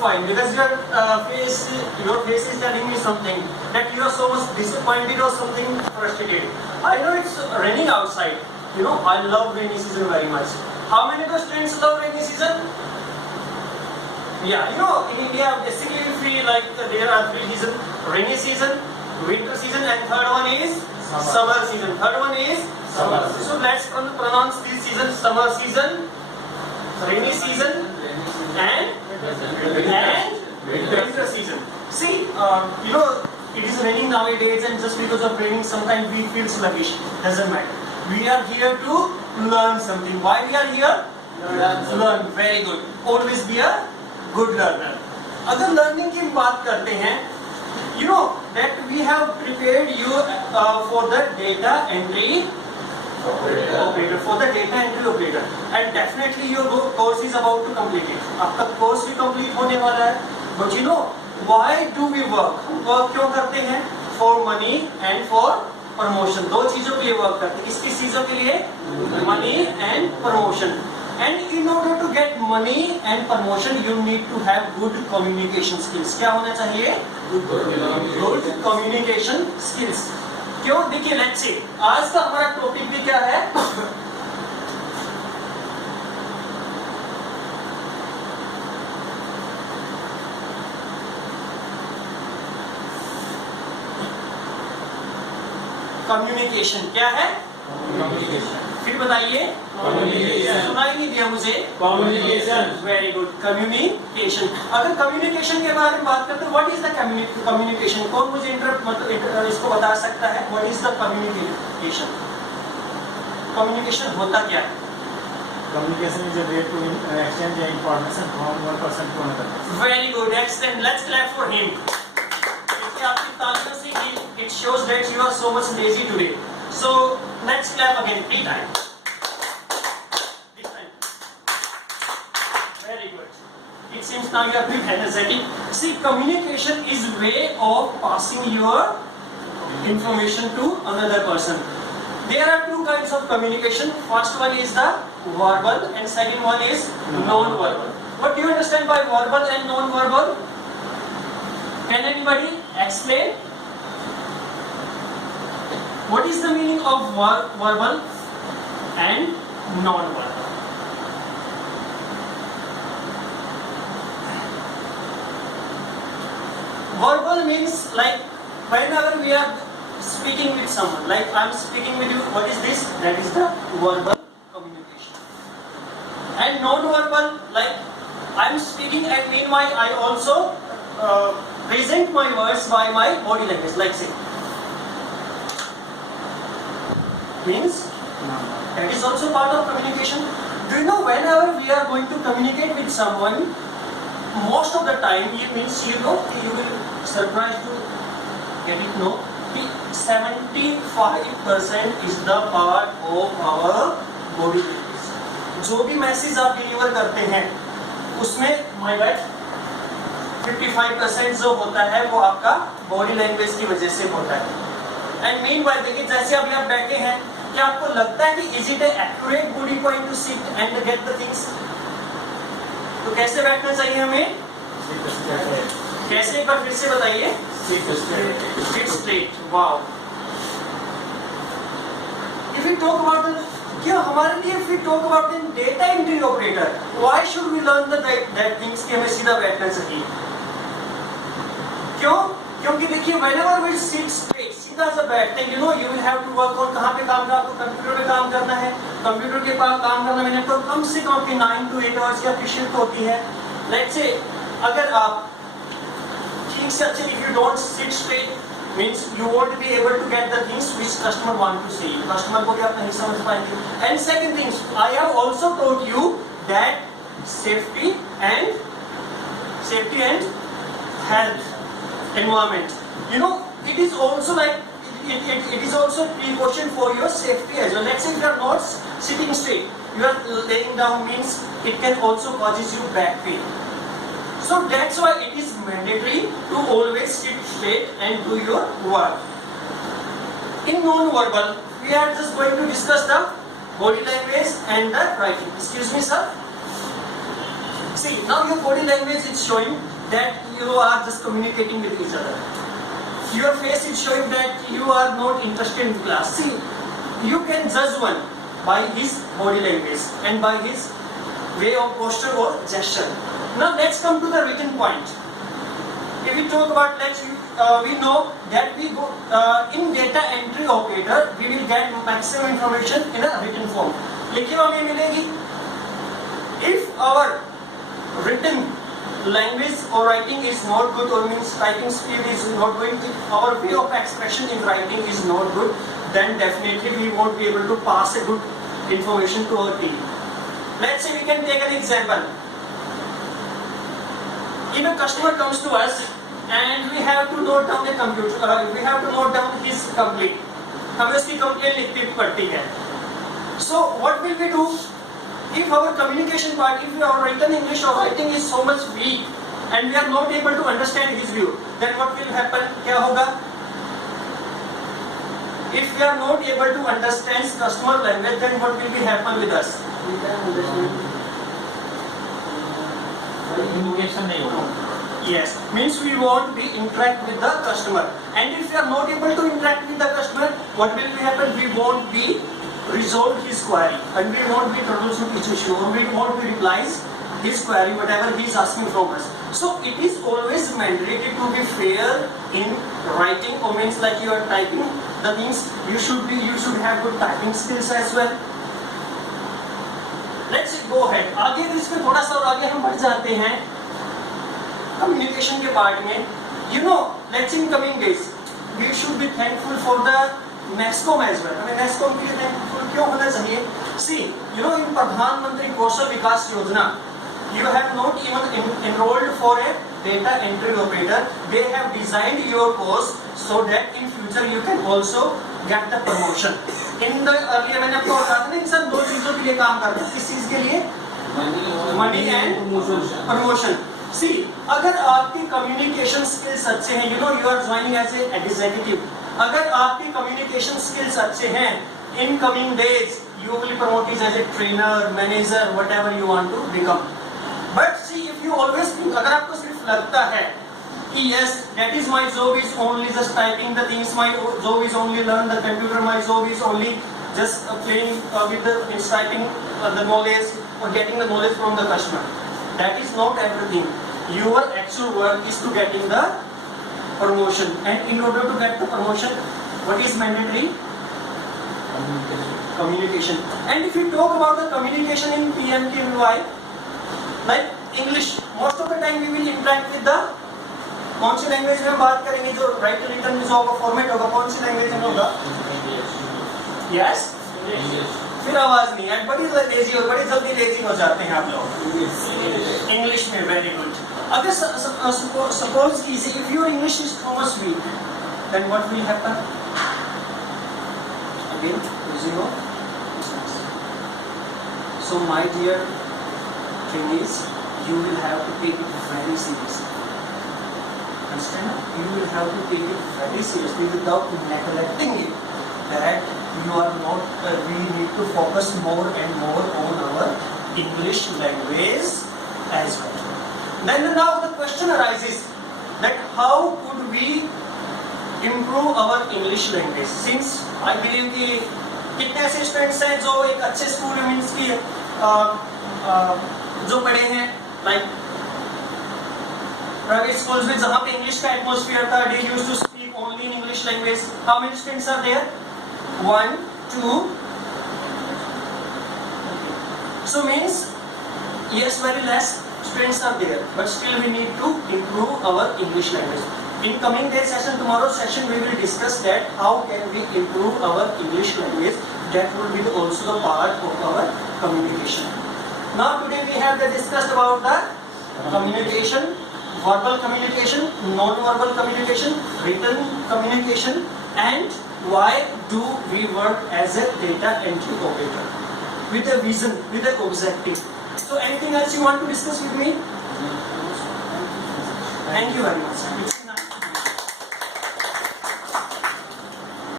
fine, because your face is telling me something that you are so much disappointed or something frustrated. I know it's raining outside. You know, I love rainy season very much. How many of your students love rainy season? Yeah, you know, in India, basically we feel like there are three seasons: rainy season, winter season, and third one is summer season. Third one is summer season. So let's pronounce these seasons: summer season, rainy season, and winter season. See, you know, it is raining nowadays, and just because of raining, sometimes we feel sluggish. Doesn't matter. We are here to learn something. Why we are here? Learn. Very good. Always be a good learner. अगर learning की बात करते हैं, you know that we have prepared you for the data entry operator, for the data entry operator, and definitely your course is about to complete it. आपका course भी complete होने वाला है. But you know why do we work? हम work क्यों करते हैं? For money and for promotion. दो चीजों के लिए work करते हैं. किस किस चीजों के लिए? Money and promotion. And in order to get money and promotion, you need to have good communication skills. क्या होना चाहिए? Good communication skills. क्यों? देखिए, let's say आज का हमारा टॉपिक भी क्या है? कम्युनिकेशन. क्या है? कम्युनिकेशन. फिर बताइए. कम्युनिकेशन. सुना ही नहीं दिया मुझे. कम्युनिकेशन. Very good. कम्युनिकेशन. अगर कम्युनिकेशन के बारे में बात करते हैं, व्हाट इज द कम्युनिकेशन? कौन मुझे इसको बता सकता है? What is the communication? Communication होता क्या है? Communication is a way to exchange information from one person to another. Very good. Excellent. Let's clap for him. आपकी तालियों से it shows that you are so much lazy today. So let's clap again 3 times. This time. Very good. It seems now you are pretty energetic. See, communication is way of passing your information to another person. There are two kinds of communication. First one is the verbal, and second one is non-verbal. What do you understand by verbal and non-verbal? Can anybody explain? What is the meaning of verbal and non-verbal? Verbal means like whenever we are speaking with someone, like I am speaking with you, what is this? That is the verbal communication. And non-verbal, like I am speaking and meanwhile I also present my words by my body language, like say. Means that is also part of communication. Do you know whenever we are going to communicate with someone, most of the time it means you will surprised to get it know 75% is the part of our body language. जो भी message आप deliver करते हैं उसमें my bad 55% जो होता है वो आपका बॉडी लैंग्वेज की वजह से होता है. एंड मीनवाइल देखिए, जैसे अभी आप बैठे हैं, क्या आपको लगता है कि is it accurate body point to sit and get the things? तो कैसे बैठना चाहिए हमें? कैसे, एक बार फिर से बताइए. Sit straight. Wow. If we talk about the, क्या हमारे लिए if we talk about the data entry operator, why should we learn that things कि हमें सीधा बैठना चाहिए? क्यों? क्योंकि देखिए, whenever we sit straight, सीधा सा बैठते हैं, you will have to work on कहाँ पे काम करना, आपको कंप्यूटर पे काम करना है. कंप्यूटर के पास काम करना मैंने तो कम से कम आपकी 9 to 8 आवर्स की आपकी शिफ्ट होती है. लेट्स से अगर आप ठीक से अच्छे, if you don't sit straight means you won't be able to get the things which customer want to see. Customer को भी आप नहीं समझ पाएंगे. And second things, I have also taught you that safety and health environment, it is also like it is also precaution for your safety as well. Let's say if you are not sitting straight, you are laying down, means it can also causes you back pain. So that's why it is mandatory to always sit straight and do your work. In non-verbal, we are just going to discuss the body language and the writing. Excuse me, sir. See, now your body language is showing that you are just communicating with each other. Your face is showing that you are not interested in class. See, you can judge one by his body language and by his way of posture or gesture. Now let's come to the written point. If we talk about we know that we go in data entry operator, we will get maximum information in a written form. लिखी हुई हमें मिलेगी. If our written language or writing is not good, or means typing speed is not good, if our way of expression in writing is not good, then definitely we won't be able to pass a good information to our team. Let's say we can take an example. If a customer comes to us and we have to note down we have to note down his complaint. हमें उसकी complaint लिखनी पड़ती है. So what will we do? If our communication part, if our written English or writing is so much weak and we are not able to understand his view, then what will happen? क्या होगा? If we are not able to understand customer language, then what will be happen with us? Communication नहीं होगा. Yes, means we won't be interact with the customer. And if we are not able to interact with the customer, what will be happen? We won't be resolve his query, and we won't be troubleshoot each issue, or we won't be replies his query, whatever he is asking from us. So it is always mandatory to be fair in writing, or means like you are typing the things. You should have good typing skills as well. Let's go ahead. आगे इसमें थोड़ा सा और आगे हम बढ़ जाते हैं communication के पार्ट में. You know, let's in coming days we should be thankful for the NESCOM as well. हमें NESCOM के लिए thankful क्यों होना चाहिए? See, you know, in प्रधानमंत्री कौशल विकास योजना, you have not even enrolled for a data entry operator. They have designed your course so that in future you can also get the promotion. In the earlier मैंने आपको बताया था ना, इंसान दो चीजों के लिए काम करता है. किस चीज के लिए? Money and promotion. See, अगर आपकी communication skills अच्छे हैं, you know, you are joining as a executive. अगर आपकी communication skills अच्छे हैं, in coming days you will be promoted as a trainer, manager, whatever you want to become. But see, if you always think, अगर आपको सिर्फ लगता है कि yes, that is my job is only just typing the things, my job is only learn the computer, my job is only just playing with the typing the knowledge or getting the knowledge from the customer. That is not everything. Your actual work is to getting the promotion, and in order to get the promotion, what is mandatory? Communication. And if you talk about the communication in PMTY, like English, most of the time we will interact with the कौन सी language में हम बात करेंगे? जो right return जो होगा format होगा, कौन सी लैंग्वेज में होगा? यस, फिर आवाज नहीं है, बड़ी लेजी हो, बड़ी जल्दी लेजी हो जाते हैं आप लोग. इंग्लिश में वेरी गुड. अगर suppose if your English is too much weak, then what will happen? Again zero. So my dear trainees, you will have to take it very seriously. Understand? You will have to take it very seriously without neglecting it. That you are not. We need to focus more and more on our English language as well. Then now the question arises that how could we improve our English language? Since I believe कि कितने ऐसे students हैं जो एक अच्छे school means की जो पढ़े हैं, लाइक प्राइवेट स्कूल्स में जहां पे इंग्लिश का एटमॉस्फेयर था, they used to speak only in English language. How many students are there? 1 2. So means yes, very less students are there, but still we need to improve our English language. In coming day session, tomorrow's session, we will discuss that how can we improve our English language. That will be also the part of our communication. Now today we have discussed about the communication, verbal communication, non-verbal communication, written communication, and why do we work as a data entry operator with a vision, with an objective. So anything else you want to discuss with me? Thank you very much.